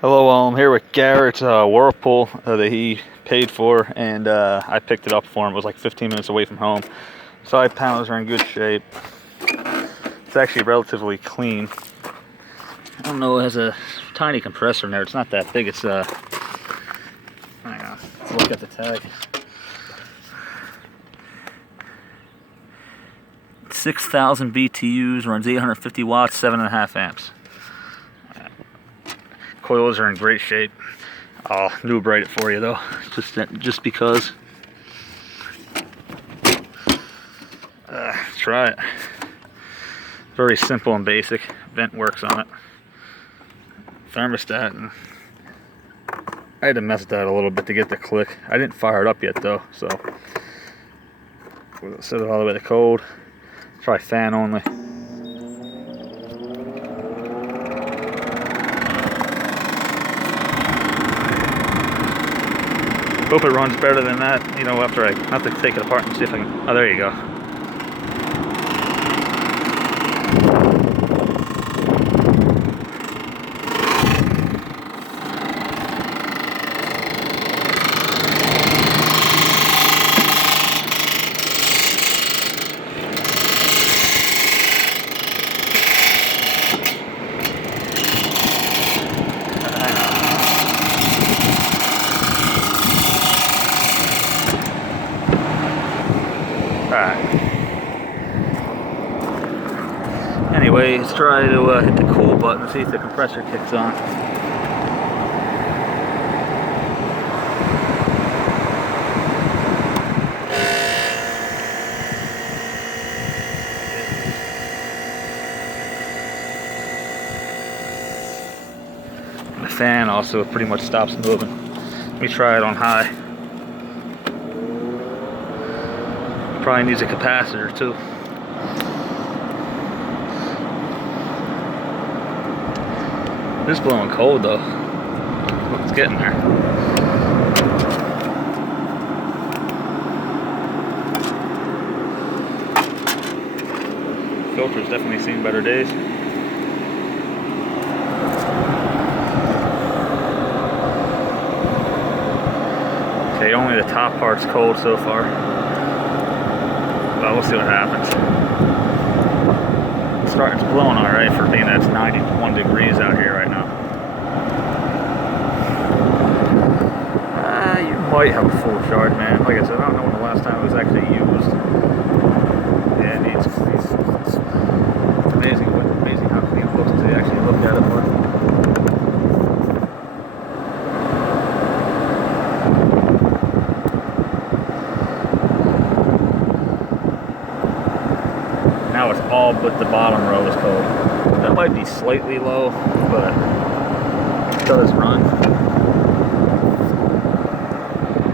Hello, I'm here with Garrett's Whirlpool that he paid for, and I picked it up for him. It was like 15 minutes away from home. Side panels are in good shape. It's actually relatively clean. I don't know, it has a tiny compressor in there. It's not that big. It's hang on, let's look at the tag. 6,000 BTUs, runs 850 watts, 7.5 amps. Coils are in great shape. I'll lubricate it for you though, just because. Try it. Very simple and basic. Vent works on it. Thermostat, and I had to mess with that a little bit to get the click. I didn't fire it up yet though, so we'll set it all the way to cold. Try fan only. Hope it runs better than that, you know, after I have to take it apart and see if I can. Oh, there you go. Alright. Anyway, let's try to hit the cool button and see if the compressor kicks on. And the fan also pretty much stops moving. Let me try it on high. Probably needs a capacitor too. It's blowing cold though. It's getting there. Filter's definitely seen better days. Okay, only the top part's cold so far. Well, we'll see what happens. It's blowing alright for being that it's 91 degrees out here right now. You might have a full charge, man. Like I said, I don't know when the last time it was actually used. Yeah, it's amazing how clean it looks until you actually look at it more. Now it's all but the bottom row is cold. That might be slightly low, but it does run.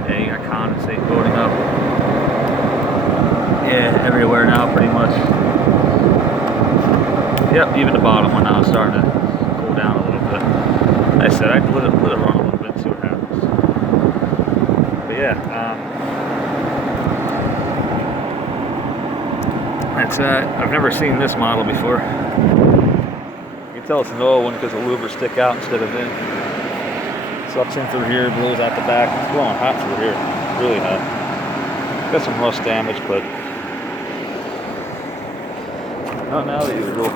Yeah, you got condensate building up. Yeah, everywhere now pretty much. Yep, even the bottom one now is starting to cool down a little bit. Like I said, I'd let it run a little bit and see what happens. But yeah, that's I've never seen this model before. You can tell it's an old one because the louvers stick out instead of in. Sucks in through here, blows out the back. It's blowing hot through here, really hot. Got some rust damage, but not now the usual.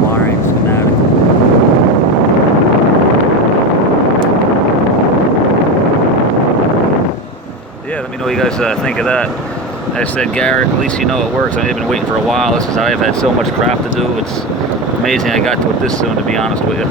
Wiring schematic. Yeah, let me know what you guys think of that. Like I said, Garrett, at least you know it works. I've been waiting for a while. This is I've had so much crap to do. It's amazing I got to it this soon, to be honest with you.